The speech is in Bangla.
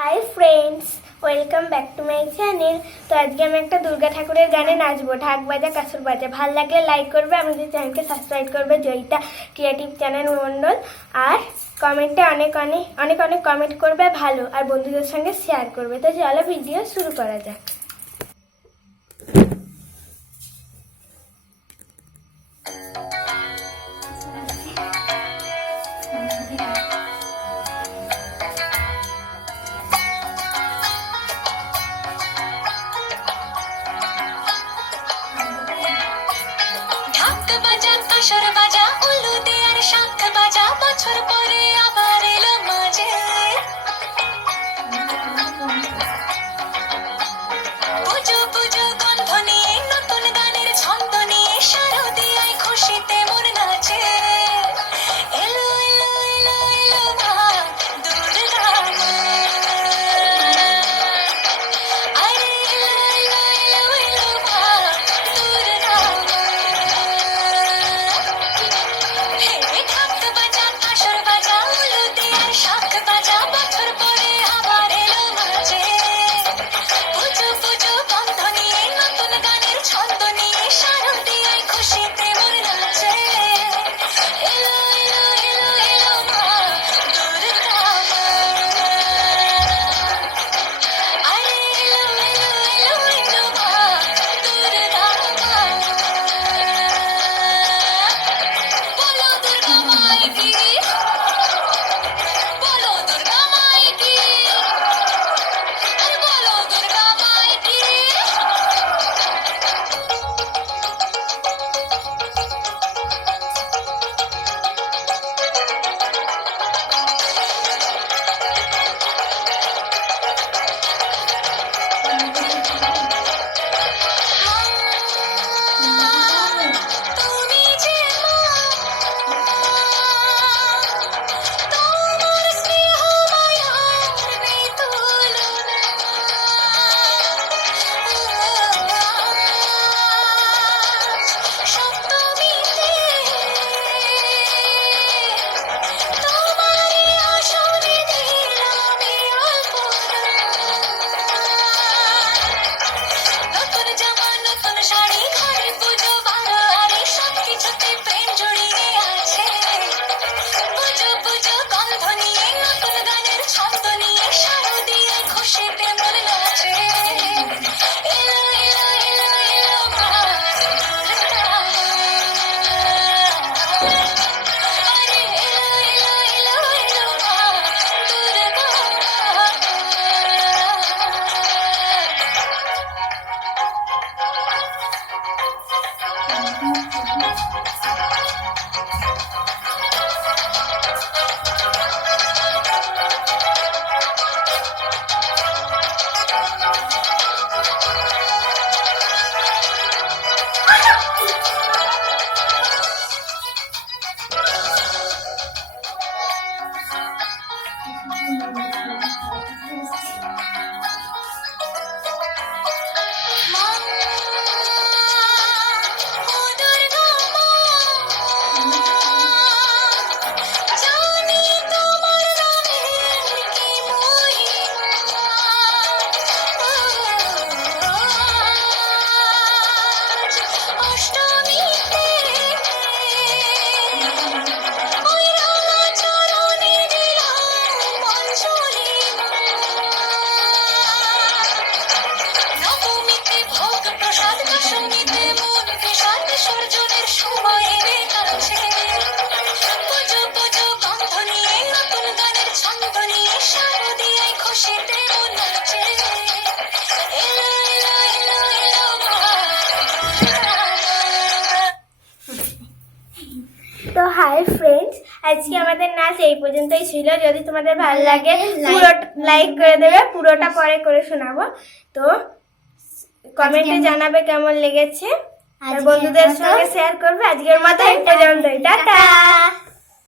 Hi friends, welcome back to my channel. তো আজকে আমি একটা দুর্গা ঠাকুরের গানে নাচবো, ঢাক বাজা কাসুর বাজা। ভালো লাগলে লাইক করবে, আমাদের চ্যানেলকে সাবস্ক্রাইব করবে, জয়িতা ক্রিয়েটিভ চ্যানেল মণ্ডল। আর কমেন্টে অনেক অনেক অনেক অনেক কমেন্ট করবে ভালো, আর বন্ধুদের সঙ্গে শেয়ার করবে। তো চলো ভিডিও শুরু করা যাক। বাজা কাসর বাজা উলু দেয়ার শাঁখ বাজা বছর পরে আবার এলো মাঝে পুজো পুজো গন্ধ নিয়ে নতুন গানের ছন্দ নিয়ে শারদিয়ায় খুশিতে মন নাচে এলো এলো এলো এলো মা দুর্গা আরে এলো এলো এলো এলো মা দুর্গা ঢাক বাজা কাসর বাজা উলু দেয়ার শাঁখ বাজা বছর পরে আবার এলো মাঝে পুজো পুজো গন্ধ নিয়ে নতুন গানের ছন্দ নিয়ে শারদিয়ায় খুশিতে মন নাচে এলো এলো এলো এলো মা দুর্গা আরে এলো এলো এলো এলো মা দুর্গা বলো দুর্গা মাই কি বলো দুর্গা মাই কি আরে বলো দুর্গা মাই কি তুমি যে তোমার স্নেহ মায়ার নেই তুলনা সপ্তমীতে তোমারই আসনে দিলাম অল্পনা নতুন জামা নতুন শাড়ি ঘরে পুজো বারো আরে সবকিছুতে প্রেম জড়িয়ে আছে পুজো পুজো গন্ধ নিয়ে নতুন গানের ছন্দ নিয়ে শারদিয়ায় খুশিতে মন নাচে এলো এলো এলো এলো মা দুর্গা আরে এলো এলো এলো এলো মা দুর্গা মা ও দুর্গা মা জানি তোমার নামের কি মহিমা অষ্টমীতে ওই রামা চরণে দিলাম অঞ্জলি নবমীতে ভোগ প্রসাদ দশমীতে মন বিষাদ বিসর্জনের সময় এলে কাছে পুজো পুজো গন্ধ নিয়ে নতুন গানের ছন্দ নিয়ে শারদিয়ায় খুশিতে মন নাচে এলো এলো এলো এলো মা তো হাই ফ্রেন্ডস, আজকে আমাদের নাচ এই পর্যন্তই ছিল। যদি তোমাদের ভালো লাগে পুরো লাইক করে দেবে, পুরোটা পরে করে শোনাবো। তো কমেন্টে জানাবে কেমন লেগেছে, আর বন্ধুদের সঙ্গে শেয়ার করবে। আজকের মতো এই পর্যন্তই, টাটা।